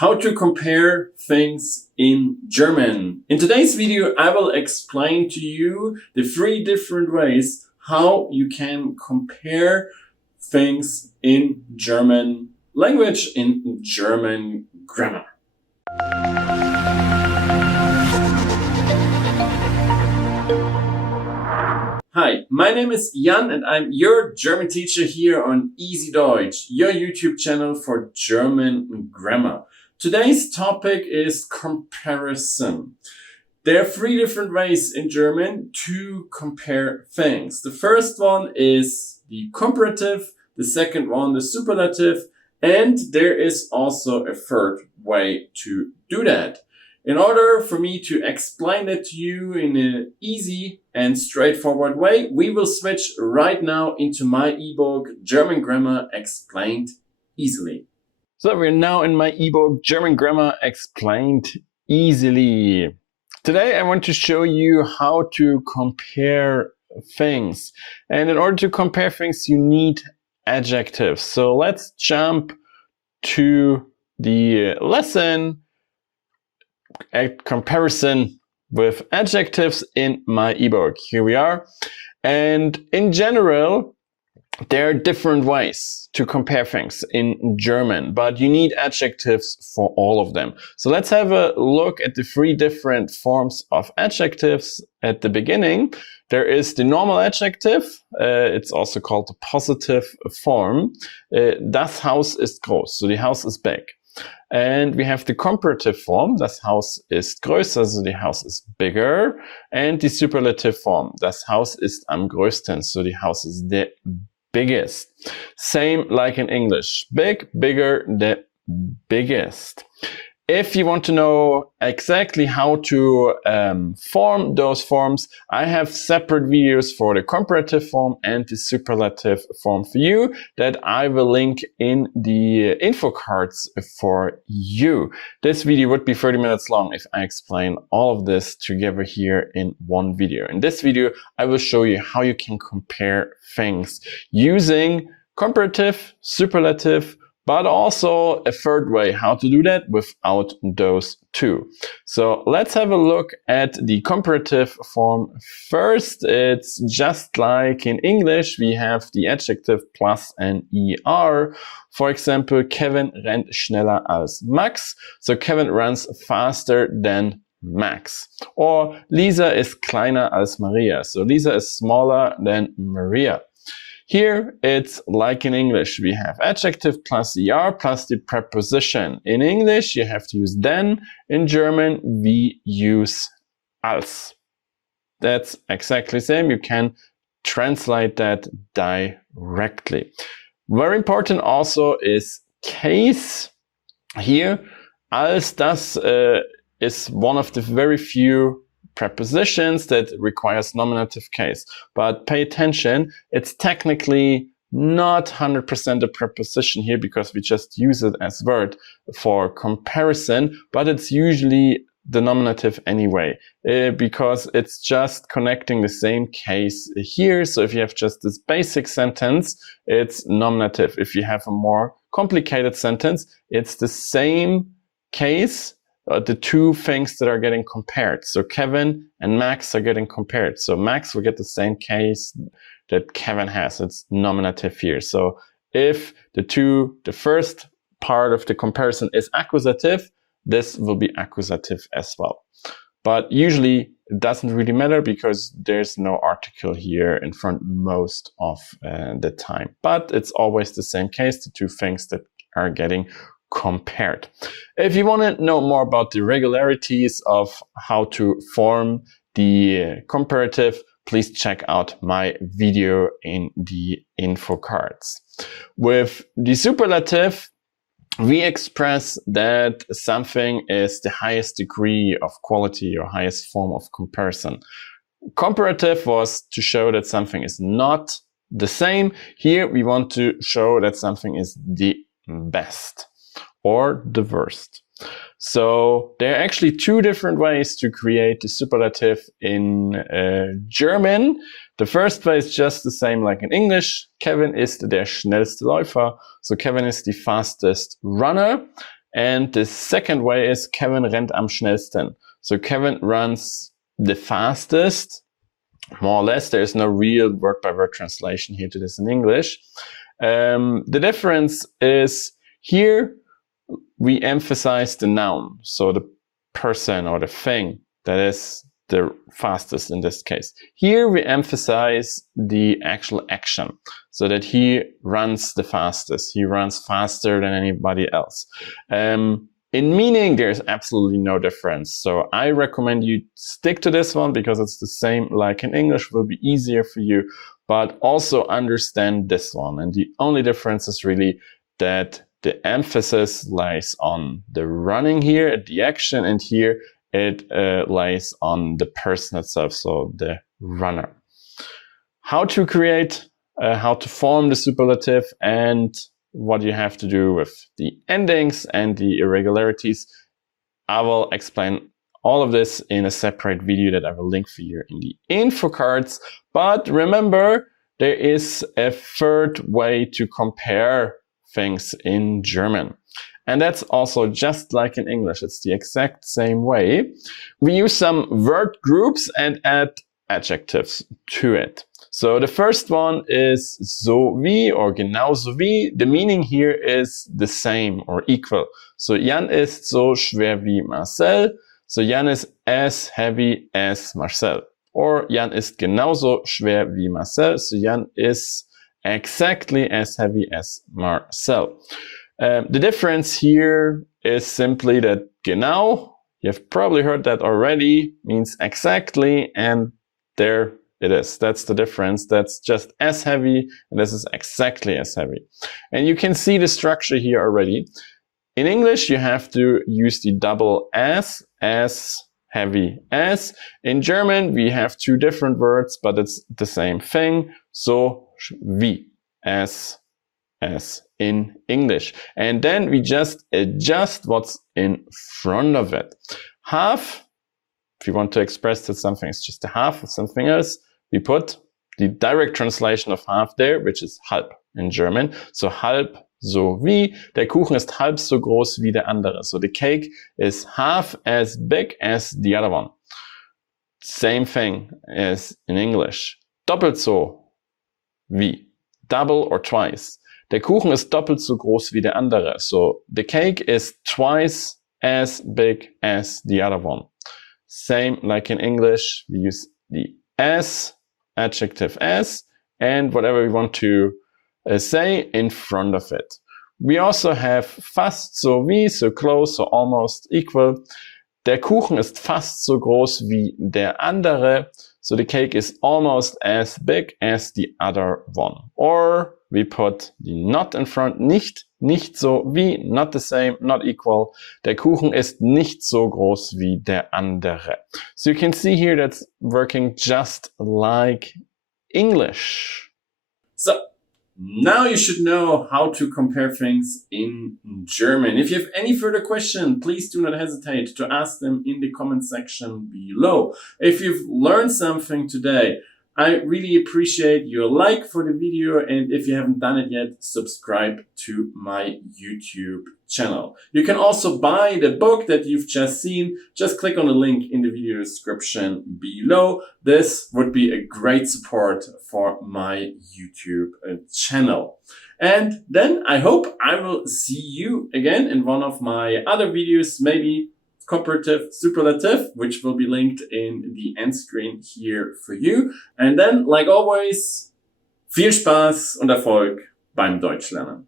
how to compare things in German. In today's video, I will explain to you the 3 different ways how you can compare things in German language, in German grammar. Hi, my name is Jan and I'm your German teacher here on EasyDeutsch, your YouTube channel for German grammar. Today's topic is comparison. There are 3 different ways in German to compare things. The first one is the comparative, the second one the superlative, and there is also a third way to do that. In order for me to explain it to you in an easy and straightforward way, we will switch right now into my ebook, German Grammar Explained Easily. So we're now in my ebook, German Grammar Explained Easily. Today I want to show you how to compare things. And in order to compare things, you need adjectives. So let's jump to the lesson. A comparison with adjectives in my ebook. Here we are. And in general, there are different ways to compare things in German, but you need adjectives for all of them. So let's have a look at the 3 different forms of adjectives at the beginning. There is the normal adjective. It's also called the positive form. Das Haus ist groß. So the house is big. And we have the comparative form, das Haus ist größer, so the house is bigger. And the superlative form, das Haus ist am größten, so the house is the biggest. Same like in English, big, bigger, the biggest. If you want to know exactly how to form those forms, I have separate videos for the comparative form and the superlative form for you that I will link in the info cards for you. This video would be 30 minutes long if I explain all of this together here in one video. In this video, I will show you how you can compare things using comparative, superlative, but also a third way how to do that without those 2. So let's have a look at the comparative form first. It's just like in English, we have the adjective plus an ER. For example, Kevin rennt schneller als Max. So Kevin runs faster than Max. Or Lisa ist kleiner als Maria. So Lisa is smaller than Maria. Here, it's like in English. We have adjective plus ER plus the preposition. In English, you have to use then. In German, we use als. That's exactly the same. You can translate that directly. Very important also is case. Here, als, das is one of the very few prepositions that requires nominative case. But pay attention, it's technically not 100% a preposition here because we just use it as word for comparison, but it's usually the nominative anyway, because it's just connecting the same case here. So if you have just this basic sentence, it's nominative. If you have a more complicated sentence, it's the same case, the 2 things that are getting compared. So Kevin and Max are getting compared. So Max will get the same case that Kevin has. It's nominative here. So if the first part of the comparison is accusative, this will be accusative as well. But usually it doesn't really matter because there's no article here in front most of the time. But it's always the same case, the 2 things that are getting compared. If you want to know more about the regularities of how to form the comparative, please check out my video in the info cards. With the superlative, we express that something is the highest degree of quality or highest form of comparison. Comparative was to show that something is not the same. Here we want to show that something is the best or the worst. So there are actually 2 different ways to create the superlative in German. The first way is just the same like in English. Kevin ist der schnellste Läufer. So Kevin is the fastest runner. And the second way is Kevin rennt am schnellsten. So Kevin runs the fastest, more or less. There's no real word-by-word translation here to this in English. The difference is here we emphasize the noun, so the person or the thing that is the fastest in this case. Here we emphasize the actual action, so that he runs the fastest. He runs faster than anybody else. In meaning, there's absolutely no difference. So I recommend you stick to this one because it's the same like in English, will be easier for you, but also understand this one. And the only difference is really that the emphasis lies on the running here, the action, and here it lies on the person itself, so the runner. How to create, how to form the superlative, and what you have to do with the endings and the irregularities. I will explain all of this in a separate video that I will link for you in the info cards. But remember, there is a third way to compare things in German. And that's also just like in English. It's the exact same way. We use some word groups and add adjectives to it. So the first one is so wie or genauso wie. The meaning here is the same or equal. So Jan ist so schwer wie Marcel. So Jan is as heavy as Marcel. Or Jan ist genauso schwer wie Marcel. So Jan is exactly as heavy as Marcel. The difference here is simply that genau, you've probably heard that already, means exactly, and there it is. That's the difference. That's just as heavy, and this is exactly as heavy. And you can see the structure here already. In English, you have to use the double as heavy as. In German, we have two different words, but it's the same thing. So wie, as in English. And then we just adjust what's in front of it. Half, if you want to express that something is just a half of something else, we put the direct translation of half there, which is halb in German. So halb so wie. Der Kuchen ist halb so groß wie der andere. So the cake is half as big as the other one. Same thing as in English. Doppelt so wie. Double or twice. Der Kuchen ist doppelt so groß wie der andere. So the cake is twice as big as the other one. Same like in English, we use the as, adjective as, and whatever we want to say in front of it. We also have fast so wie, so close, so almost equal. Der Kuchen ist fast so groß wie der andere. So the cake is almost as big as the other one. Or we put the not in front, nicht so wie, not the same, not equal. Der Kuchen ist nicht so groß wie der andere. So you can see here that's working just like English. So now you should know how to compare things in German. If you have any further questions, please do not hesitate to ask them in the comment section below. If you've learned something today, I really appreciate your like for the video, and if you haven't done it yet, subscribe to my YouTube channel. You can also buy the book that you've just seen. Just click on the link in the video description below. This would be a great support for my YouTube channel. And then I hope I will see you again in one of my other videos, maybe Comparative Superlative, which will be linked in the end screen here for you. And then, like always, viel Spaß und Erfolg beim Deutschlernen.